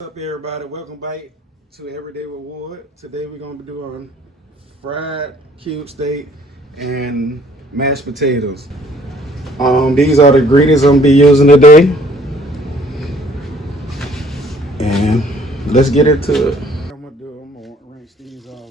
What's up, everybody? Welcome back to Everyday Reward. Today we're going to be doing fried cube steak and mashed potatoes. These are the ingredients I'm going to be using today. And let's get into it. I'm going to rinse these off.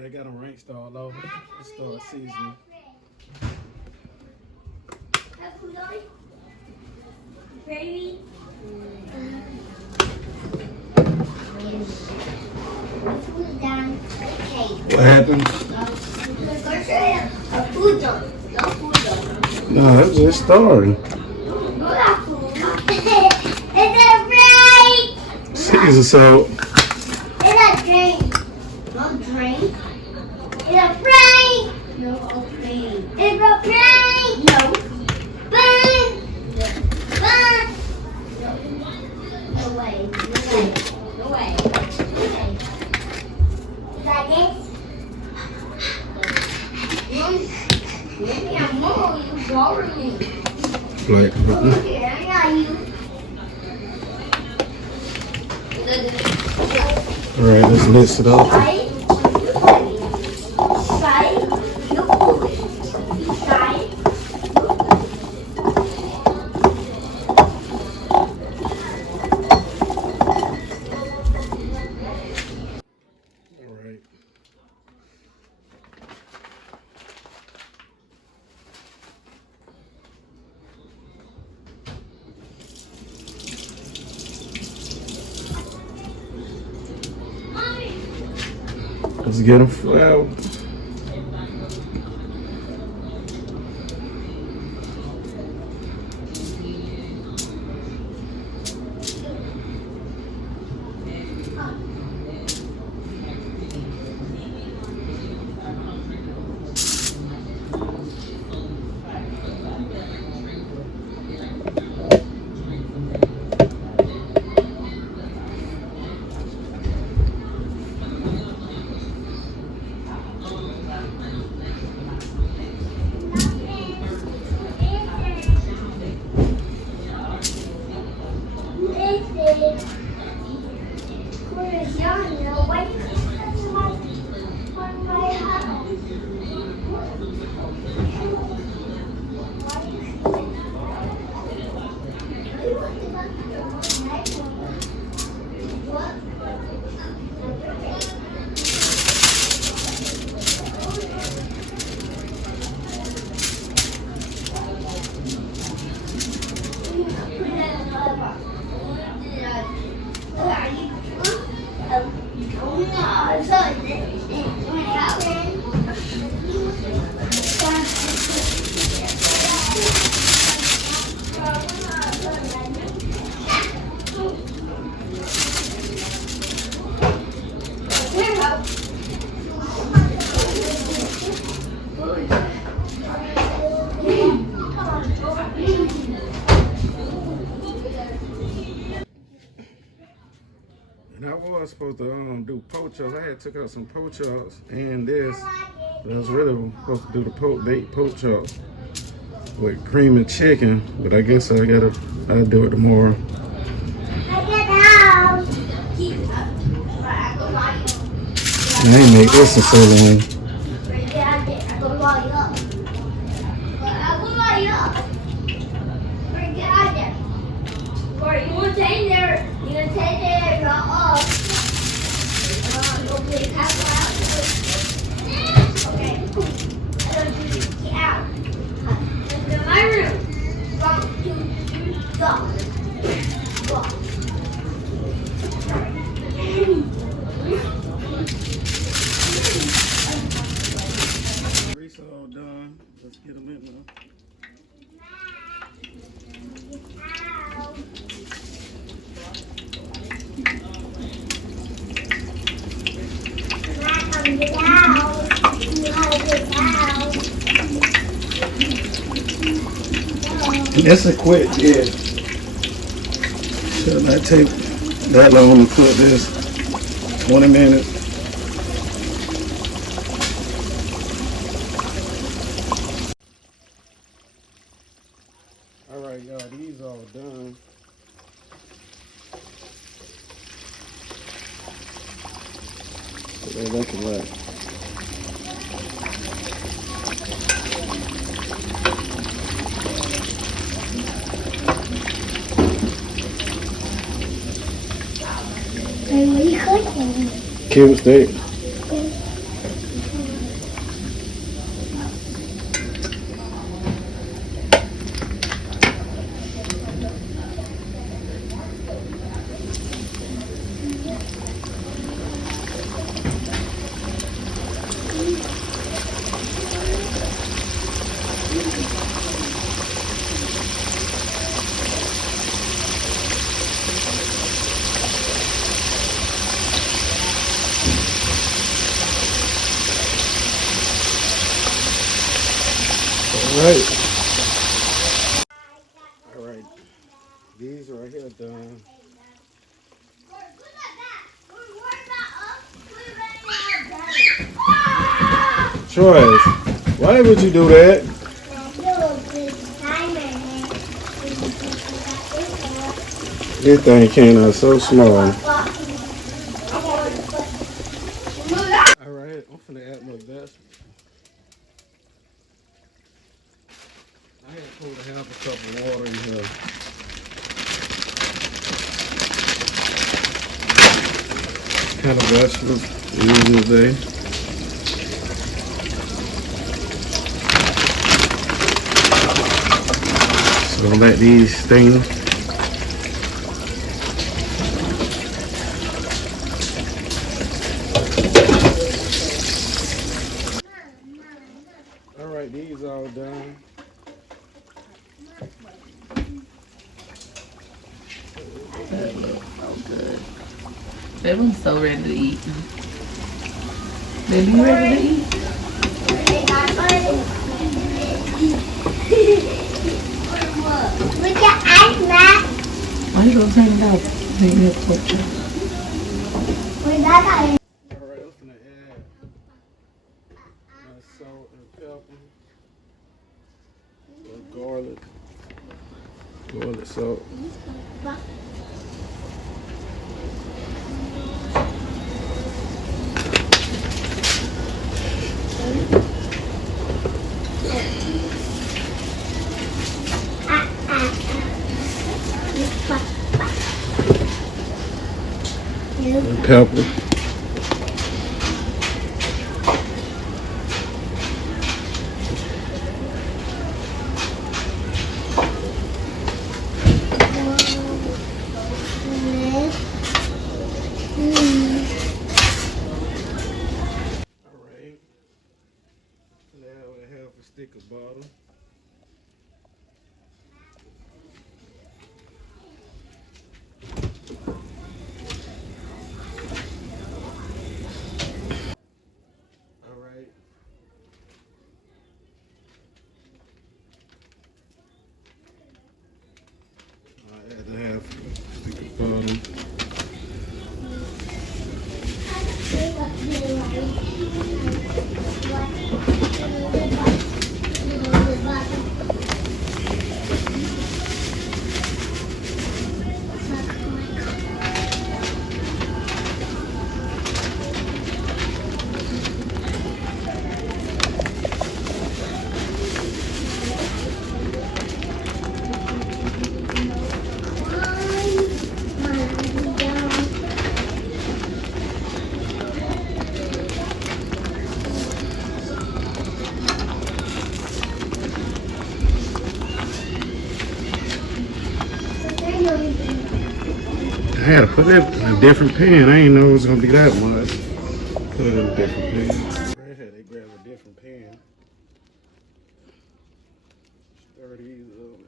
I got them rinsed all over. Let's start seasoning. Baby. What happened? No, that's just starting. Season salt. It's a drink. No drink. It's a plane. No, a plane. It's a plane. No. Bang. Bang. No way. No way. No way. Okay. Like this. Maybe I'm more. You boring me. Like, Okay, I got you. alright, let's mix it up. Side. Side. Side. Alright. Let's get them floured. And I was supposed to do pork chops. I had took out some pork chops and this. But I was really supposed to do the baked pork chops with cream and chicken. But I guess I'll do it tomorrow. And they make this in so long. You want to take there? You want to take there? Off. Okay. Get out. Let's go to my room. 1, 2, 3, go. Go. get out. You gotta get out. That's a quick, yeah. Should not take that long to cook this. 20 minutes. All right, y'all, these all done. What they looking like? Hey, what are you cooking? Cube steak. All right, these right here done. Choice, why would you do that? This thing came out so small. All right, I'm finna add my vegetables. I had to put half a cup of water in here. Kind of vegetables using today. So let these steam. All right, these all done. Everyone's so ready to eat. Baby, you ready to eat? Look at ice, Matt. Why you gonna turn it off? Make me a pork chop. Where's that ice? All right, I'm finna add my salt and pepper, garlic, salt. And pepper. All right. Now we have a stick of butter. All right. I add a half a stick of butter. I had to put it in a different pan. I didn't know it was gonna be that much. Put it in a different pan. Right here, they grab a different pan. Stir these up.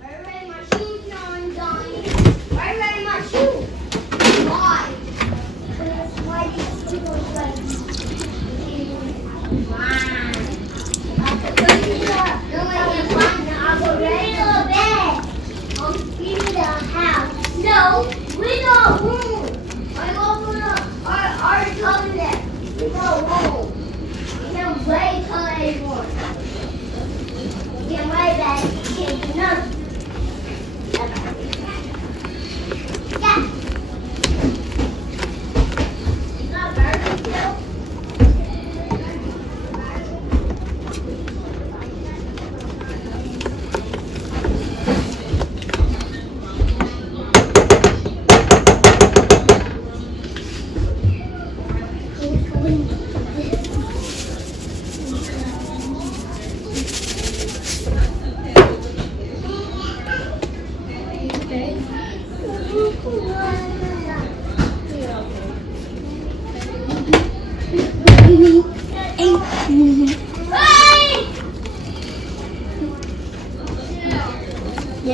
Why are my shoes not on, Johnny? Why are my shoes? Why?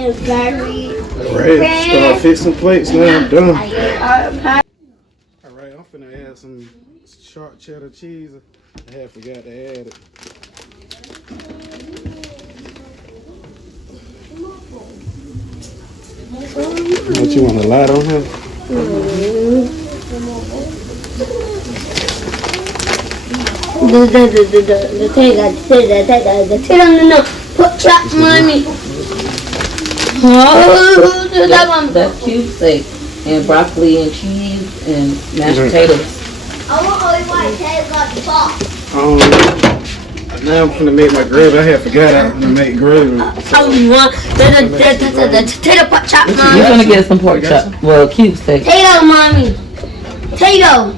and very. Alright, start fixing plates now. I'm done. Alright, I'm finna add some sharp cheddar cheese. I had forgot to add it. What you want, a lot on here? The tail, put chop money. Oh, that one. That's cube steak and broccoli and cheese and mashed potatoes. I want only white tail got the sauce. Now I'm finna make my gravy. I had forgot I was gonna make gravy. I want the potato pot chop, You're mommy. gonna get some pork chop. Well, cube steak. Potato, mommy. Potato.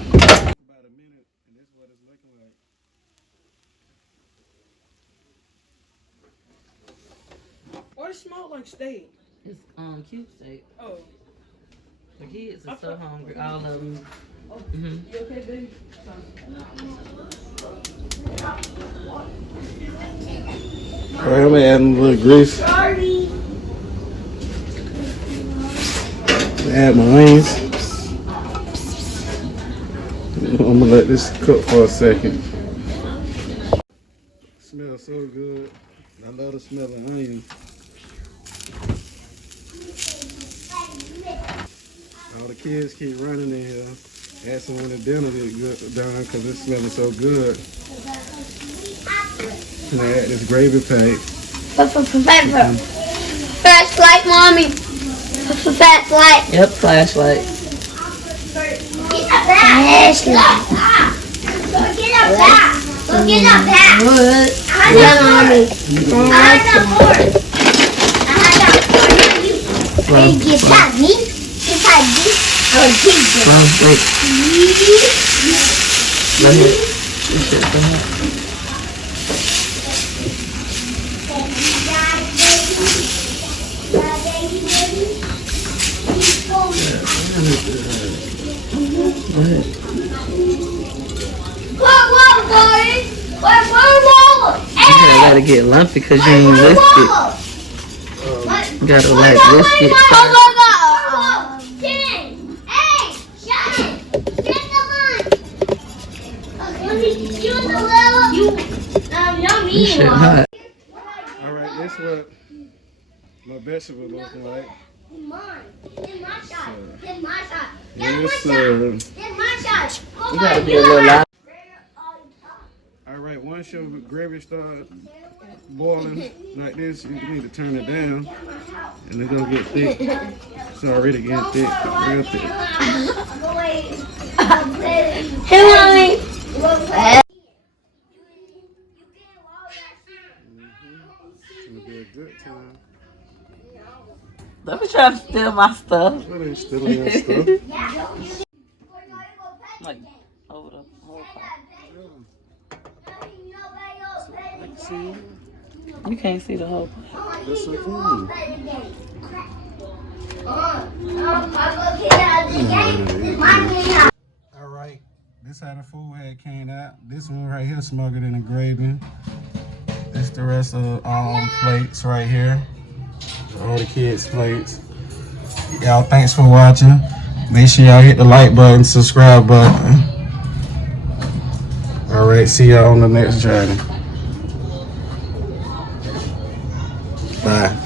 Why does it smell like steak? It's cube steak. Oh. The kids are so hungry. All of them. Mm-hmm. You okay, baby? Alright, I'm gonna add a little grease. Add my onions. I'm gonna let this cook for a second. Smells so good. I love the smell of onion. All the kids keep running in here, asking when the dinner is done because it's smelling so good. And I add this gravy pack. Flashlight, mommy. Flashlight. Yep, flashlight. Flashlight. Look at that. Look at that. Yeah, mommy. I had that board. I had that board. Hey, get that, me. Get that, me. Oh, get Let me. You should go ahead. Go ahead. I gotta get lumpy because you ain't whisk it. You gotta like whisk it. You should not. Alright, this what my vegetable looking like. Yes, sir. You gotta be a little loud. Alright, once your gravy starts boiling like this, you need to turn it down and it's gonna get thick. It's already getting thick, real thick. Hey, mommy. It's gonna be a good time. Let me try to steal my stuff. What ain't stealing your stuff? Like, over the whole pot. I can see you. You can't see the whole pot. Yes, I can. Alright, this how the food had came out. This one right here smuggled in the gravy. This the rest of all the plates right here. All the kids' plates. Y'all, thanks for watching. Make sure y'all hit the like button, subscribe button. Alright, see y'all on the next journey. Bye.